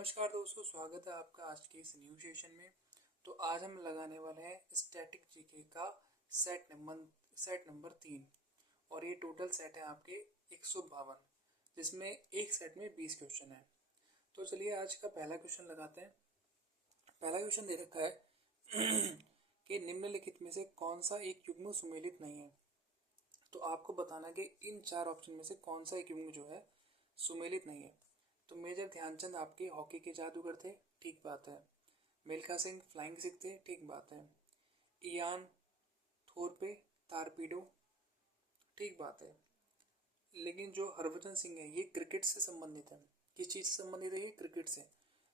नमस्कार दोस्तों, स्वागत है आपका आज के इस न्यू सेशन में। तो आज हम लगाने वाले हैं स्टैटिक जीके का सेट नंबर 3। और ये टोटल सेट है आपके 152, जिसमें एक सेट में 20 क्वेश्चन है। तो चलिए आज का पहला क्वेश्चन लगाते हैं। पहला क्वेश्चन दे रखा है कि निम्नलिखित में से कौन सा एक युग्म सुमेलित नहीं है। तो आपको बताना है कि इन चार ऑप्शन में से कौन सा एक युग्म जो है सुमेलित नहीं है। तो मेजर ध्यानचंद आपके हॉकी के जादूगर थे, ठीक बात है। मिल्खा सिंह फ्लाइंग सिख थे, ठीक बात है। इयान थोरपे तारपीडो, ठीक बात है। लेकिन जो हरभजन सिंह है ये क्रिकेट से संबंधित है। किस चीज़ से संबंधित है? ये क्रिकेट से।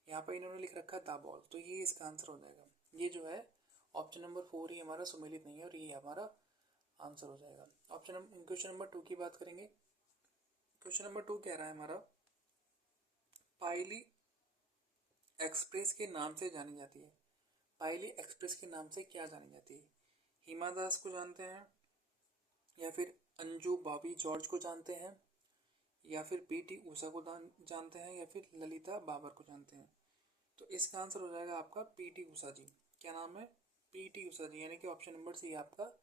यहाँ पर इन्होंने लिख रखा है द बॉल, तो ये इसका आंसर हो जाएगा। ये जो है ऑप्शन नंबर 4 ही हमारा सुमेलित नहीं है और ये हमारा आंसर हो जाएगा। क्वेश्चन नंबर 2 की बात करेंगे। क्वेश्चन नंबर 2 कह रहा है हमारा, पाइली एक्सप्रेस के नाम से जानी जाती है। पाइली एक्सप्रेस के नाम से क्या जानी जाती है? हिमा दास को जानते हैं, या फिर अंजू बॉबी जॉर्ज को जानते हैं, या फिर पीटी ऊषा को जानते हैं, या फिर ललिता बाबर को जानते हैं। तो इसका आंसर हो जाएगा आपका पीटी ऊषा जी। क्या नाम है? पीटी ऊषा जी, यानी कि ऑप्शन नंबर सी आपका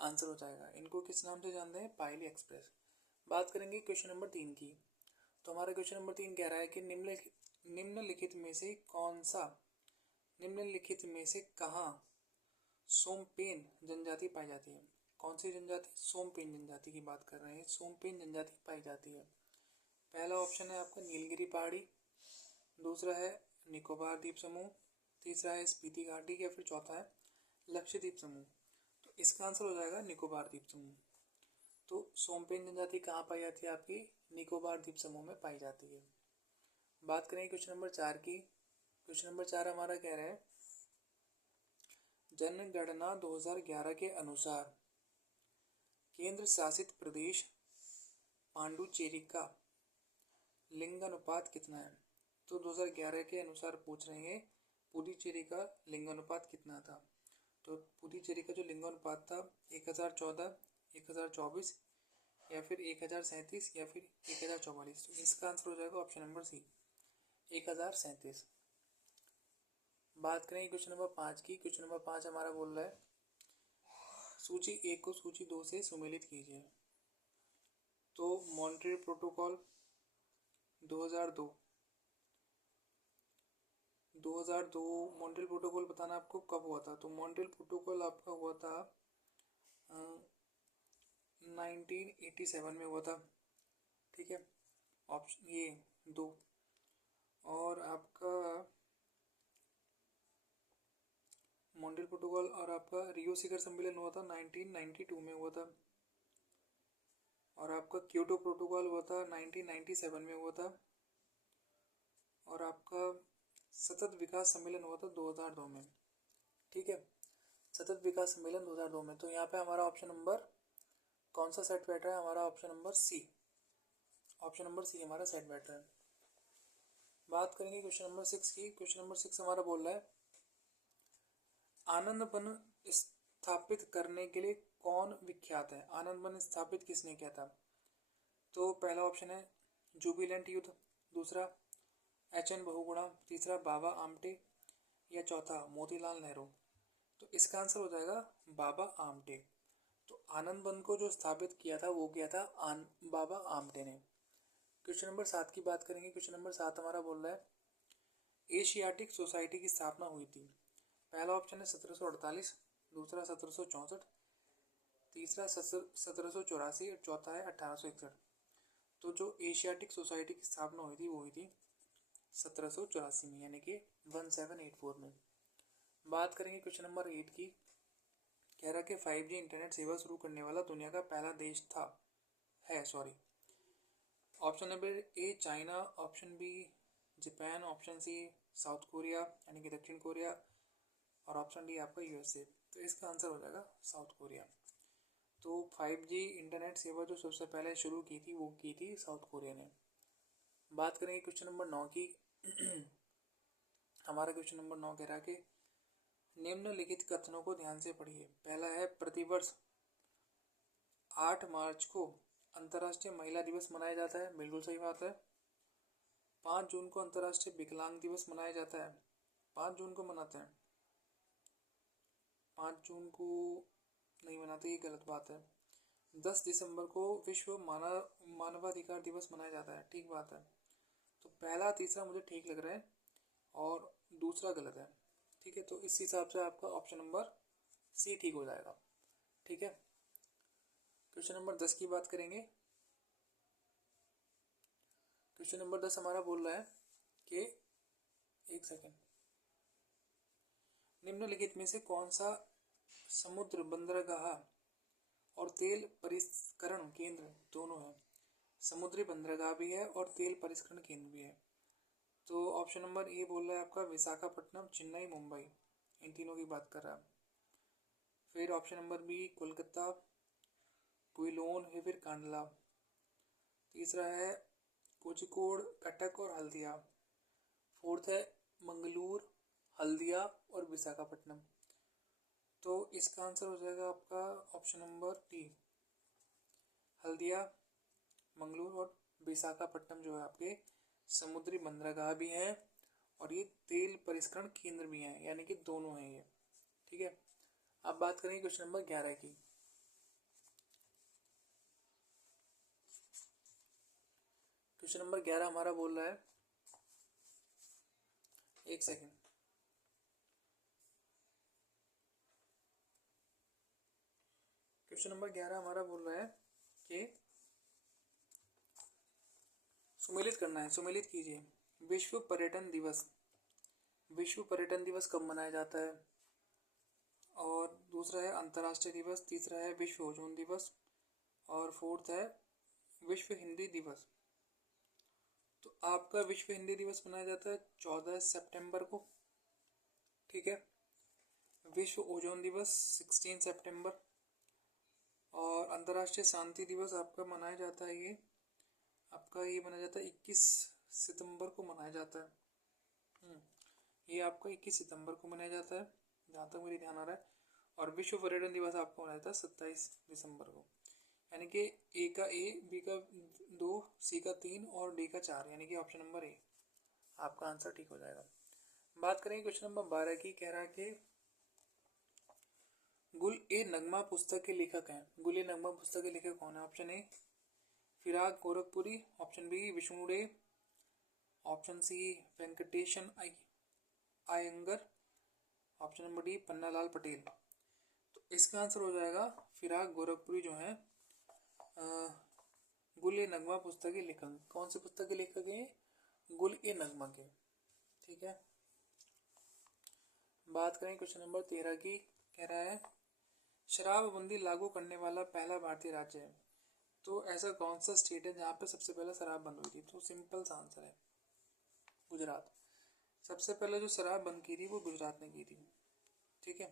आंसर हो जाएगा। इनको किस नाम से जानते हैं? पाइली एक्सप्रेस। बात करेंगे क्वेश्चन नंबर 3 की। तो हमारा क्वेश्चन नंबर 3 कह रहा है कि निम्नलिखित में से कौन सा निम्नलिखित में से कहाँ सोमपेन जनजाति पाई जाती है? कौन सी जनजाति? सोमपेन जनजाति की बात कर रहे हैं। सोमपेन जनजाति पाई जाती है। पहला ऑप्शन है आपका नीलगिरी पहाड़ी, दूसरा है निकोबार द्वीप समूह, तीसरा है स्पीति घाटी, या फिर चौथा है लक्षद्वीप समूह। तो इसका आंसर हो जाएगा निकोबार द्वीप समूह। तो सोमपेन जनजाति कहाँ पाई जाती है? आपकी निकोबार द्वीप समूह में पाई जाती है। बात करें क्वेश्चन नंबर 4 की। क्वेश्चन नंबर 4 हमारा कह रहा है, जनगणना 2011 के अनुसार केंद्र शासित प्रदेश पांडुचेरी का लिंगानुपात कितना है? तो 2011 के अनुसार पूछ रहे हैं पुडुचेरी का लिंगानुपात कितना था। तो पुडुचेरी का जो लिंगानुपात था 1014, 1024, या फिर 1037, या फिर 1044। तो इसका आंसर हो जाएगा ऑप्शन नंबर सी, 1037। बात करें क्वेश्चन नंबर 5 की। क्वेश्चन नंबर 5 हमारा बोल रहा है, सूची 1 को सूची 2 से सुमेलित कीजिए। तो मॉन्ट्रियल प्रोटोकॉल 2002 मॉन्ट्रियल प्रोटोकॉल बताना आपको कब हुआ था। तो मॉन्ट्रियल प्रोटोकॉल आपका हुआ था 1987 में हुआ था, ठीक है। ऑप्शन ये 2। और आपका मॉन्ट्रियल प्रोटोकॉल और आपका रियो शिखर सम्मेलन हुआ था 1992 में हुआ था। और आपका क्योटो प्रोटोकॉल हुआ था 1997 में हुआ था। और आपका सतत विकास सम्मेलन हुआ था 2002 में, ठीक है। सतत विकास सम्मेलन 2002 में। तो यहाँ पे हमारा ऑप्शन नंबर कौन सा सेट बैठ रहा है? हमारा option number C. Option number C हमारा सेट बैठ रहा है। बात करेंगे क्वेश्चन नंबर 6 की। क्वेश्चन नंबर 6 हमारा बोल रहा है, आनंद वन स्थापित करने के लिए कौन विख्यात है? आनंद वन स्थापित किसने किया था? तो पहला ऑप्शन है जुबिलेंट युद्ध, दूसरा एच.एन. बहुगुणा, तीसरा बाबा आमटे, या चौथा मोतीलाल नेहरू। तो इसका आंसर हो जाएगा बाबा आमटे। तो आनंद वन को जो स्थापित किया था वो किया था बाबा आमटे ने। क्वेश्चन नंबर 7 की बात करेंगे। क्वेश्चन नंबर 7 हमारा बोल रहा है, एशियाटिक सोसाइटी की स्थापना हुई थी। पहला ऑप्शन है 1748, दूसरा 1764, तीसरा 1784, और चौथा है 1861। तो जो एशियाटिक सोसाइटी की स्थापना हुई थी वो हुई थी 1784 में, यानी कि 1784 में। बात करेंगे क्वेश्चन नंबर 8 की। कह रहा कि 5G इंटरनेट सेवा शुरू करने वाला दुनिया का पहला देश है। Option number A China, option B Japan, option C South Korea यानी कि दक्षिण कोरिया, और ऑप्शन डी आपका यूएसए। तो इसका आंसर हो जाएगा साउथ कोरिया। तो 5G इंटरनेट सेवा जो सबसे पहले शुरू की थी वो की थी साउथ कोरिया ने। बात करेंगे क्वेश्चन नंबर 9 की। हमारा क्वेश्चन नंबर 9 कह रहा है कि निम्नलिखित कथनों को ध्यान से पढ़िए। पहला है, प्रतिवर्ष 8 मार्च को अंतर्राष्ट्रीय महिला दिवस मनाया जाता है। बिल्कुल सही बात है। 5 जून को अंतर्राष्ट्रीय विकलांग दिवस मनाया जाता है। 5 जून को मनाते हैं। 5 जून को नहीं मनाते, ये गलत बात है। 10 दिसंबर को विश्व मानवाधिकार दिवस मनाया जाता है, ठीक बात है। तो पहला तीसरा मुझे ठीक लग रहा है और दूसरा गलत है। ठीक है, तो इस हिसाब से आपका ऑप्शन नंबर सी ठीक हो जाएगा। ठीक है, क्वेश्चन नंबर 10 की बात करेंगे। क्वेश्चन नंबर 10 हमारा बोल रहा है कि एक सेकेंड, निम्नलिखित में से कौन सा समुद्र बंदरगाह और तेल परिष्करण केंद्र दोनों है? समुद्री बंदरगाह भी है और तेल परिष्करण केंद्र भी है। तो ऑप्शन नंबर ए बोल रहा है आपका विशाखापट्टनम, चेन्नई, मुंबई, इन तीनों की बात कर रहा है। फिर option number B Kolkata, Quilon है, फिर कांडला। तीसरा है कोझिकोड, कटक और हल्दिया। फोर्थ है मंगलूर, हल्दिया और विशाखापट्टनम। तो इसका आंसर हो जाएगा आपका option number D, Haldia, Mangalore और विशाखापट्टनम जो है आपके समुद्री बंदरगाह भी हैं और ये तेल परिष्करण केंद्र भी हैं, यानी कि दोनों हैं ये। ठीक है, अब बात करेंगे क्वेश्चन नंबर 11 की। क्वेश्चन नंबर 11 हमारा बोल रहा है, एक सेकेंड, क्वेश्चन नंबर 11 हमारा बोल रहा है कि सुमेलित करना है, सुमेलित कीजिए। विश्व पर्यटन दिवस, विश्व पर्यटन दिवस कब मनाया जाता है? और दूसरा है अंतर्राष्ट्रीय दिवस, तीसरा है विश्व ओजोन दिवस और फोर्थ है विश्व हिंदी दिवस। तो आपका विश्व हिंदी दिवस मनाया जाता है 14 सितंबर को। ठीक है, विश्व ओजोन दिवस 16 सितंबर और अंतर्राष्ट्रीय शांति दिवस आपका मनाया जाता है, ये आपका ये मनाया जाता है 21 सितंबर को मनाया जाता है। ये आपका 21 सितंबर को मनाया जाता है जहाँ तक मेरे ध्यान आ रहा है। और विश्व पर्यटन दिवस आपको मनाया जाता है 27 दिसंबर को, यानी कि ए का ए, बी का 2, सी का 3 और डी का 4, यानी कि ऑप्शन नंबर ए आपका आंसर ठीक हो जाएगा। बात करेंगे क्वेश्चन नंबर 12 की। कह रहा है कि गुल ए नगमा पुस्तक के लेखक हैं। गुल ए नगमा पुस्तक के लेखक कौन है? Option A Firaq Gorakhpuri, option B Vishnu De, option C Venkatesan Iyengar, option number D Pannalal Patel. तो इसका आंसर हो जाएगा फिराग गोरखपुरी जो है गुल ए नगमा पुस्तक के लेखक। कौन सी पुस्तक के लेखक हैं? गुल ए नगमा के। ठीक है, बात करें क्वेश्चन नंबर 13 की। कह रहा है शराबबंदी लागू करने वाला पहला भारतीय राज्य है। तो ऐसा कौन सा स्टेट है जहाँ पे सबसे पहले शराब बंद हुई थी? तो सिंपल सा आंसर है गुजरात। सबसे पहले जो शराब बंद की थी वो गुजरात ने की थी। ठीक है,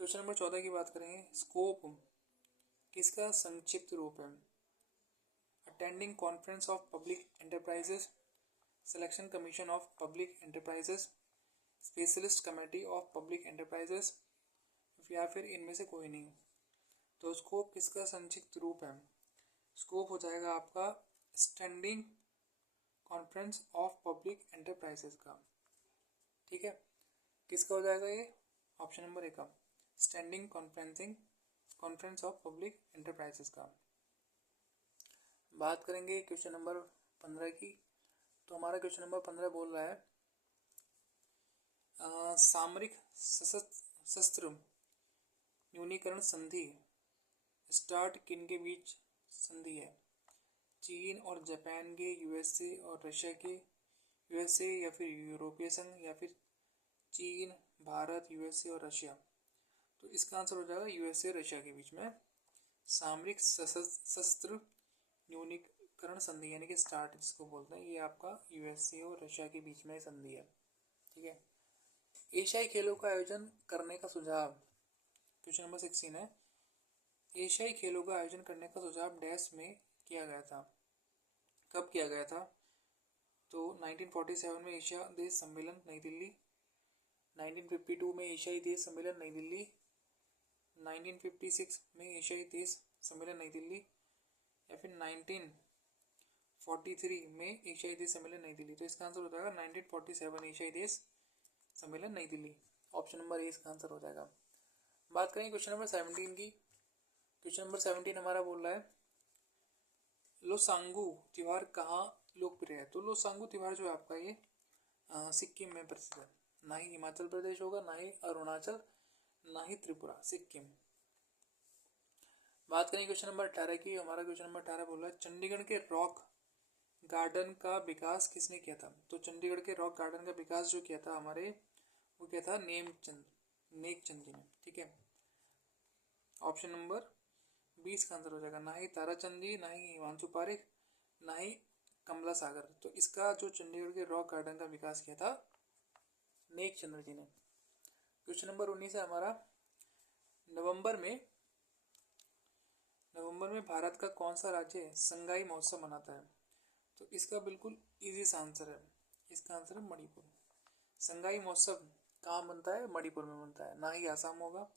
क्वेश्चन नंबर 14 की बात करेंगे। स्कोप किसका संक्षिप्त रूप है? Attending conference of public enterprises, selection commission of public enterprises, specialist committee of public enterprises, या फिर इनमें से कोई नहीं। तो स्कोप किसका संक्षिप्त रूप है? स्कोप हो जाएगा आपका standing conference of public enterprises का। ठीक है, किसका हो जाएगा ये? ऑप्शन नंबर ए का, standing conference of public enterprises का। बात करेंगे क्वेश्चन नंबर 15 की। तो हमारा क्वेश्चन नंबर 15 बोल रहा है सामरिक शस्त्र न्यूनीकरण संधि स्टार्ट किन के बीच संधि है? चीन और जापान के, यूएसए और रशिया के, यूएसए या फिर यूरोपीय संघ, या फिर चीन, भारत, यूएसए और रशिया। तो इसका आंसर हो जाएगा यूएसए रशिया के बीच में सामरिक शस्त्र न्यूनीकरण संधि, यानी कि स्टार्ट जिसको बोलते हैं, ये आपका यूएसए और रशिया के बीच में संधि है। ठीक है, एशियाई खेलों का आयोजन करने का सुझाव, क्वेश्चन नंबर 16 है। एशियाई खेलों का आयोजन करने का सुझाव डैश में किया गया था? कब किया गया था? तो 1947 में एशिया देश सम्मेलन नई दिल्ली, 1952 में एशियाई देश सम्मेलन नई दिल्ली, 1956 में एशियाई देश सम्मेलन नई दिल्ली, या फिर 1943 में एशियाई देश सम्मेलन नई दिल्ली। तो इसका आंसर हो जाएगा 1947 एशियाई देश सम्मेलन नई दिल्ली। ऑप्शन नंबर ए इसका आंसर हो जाएगा। बात करें क्वेश्चन नंबर 17 की। क्वेश्चन नंबर 17 हमारा बोल रहा है लोसांगू त्योहार कहाँ लोकप्रिय है। तो लोसांगू त्योहार जो है आपका ये सिक्किम में प्रसिद्ध है। ना ही हिमाचल प्रदेश होगा, ना ही अरुणाचल, ना ही त्रिपुरा, सिक्किम। बात करें क्वेश्चन नंबर 18 की। हमारा क्वेश्चन नंबर 18 बोल रहा है चंडीगढ़ के रॉक गार्डन का विकास किसने किया था। तो चंडीगढ़ के रॉक गार्डन का विकास जो किया था हमारे, वो किया था नेकचंद जी ने। ठीक है, ऑप्शन नंबर 20 का आंसर हो जाएगा। ना ही ताराचंद जी, ना ही हिमांशु पारिक, ना ही कमला सागर। तो इसका जो चंडीगढ़ के रॉक गार्डन का विकास किया था नेकचंद जी ने। क्वेश्चन नंबर 19 है हमारा नवंबर में भारत का कौन सा राज्य संगाई महोत्सव मनाता है। तो इसका बिल्कुल इजी सा आंसर है, इसका आंसर है मणिपुर। संगाई महोत्सव कहाँ बनता है, मणिपुर में बनता है। ना ही आसाम होगा,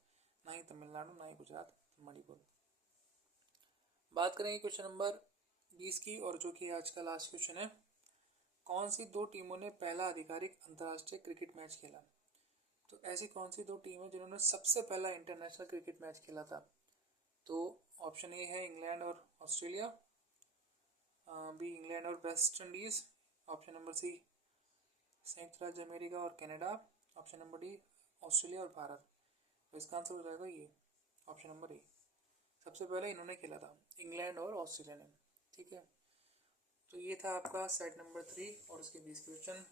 ना ही तमिलनाडु, ना ही गुजरात, मणिपुर। बात करेंगे क्वेश्चन नंबर 20 की, और जो कि आज का लास्ट क्वेश्चन है कौन सी दो टीमों ने पहला आधिकारिक अंतर्राष्ट्रीय क्रिकेट मैच खेला। तो ऐसी कौन सी दो टीम है जिन्होंने सबसे पहला इंटरनेशनल क्रिकेट मैच खेला था। तो ऑप्शन ए है इंग्लैंड और ऑस्ट्रेलिया, बी इंग्लैंड और West Indies, option number C संयुक्त राज्य अमेरिका और Canada, option number D Australia और भारत। तो इसका आंसर हो जाएगा ये ऑप्शन नंबर ए। सबसे पहले इन्होंने खेला था, इंग्लैंड और ऑस्ट्रेलिया ने। ठीक है, तो ये था आपका सेट नंबर 3 और उसके 20 क्वेश्चन।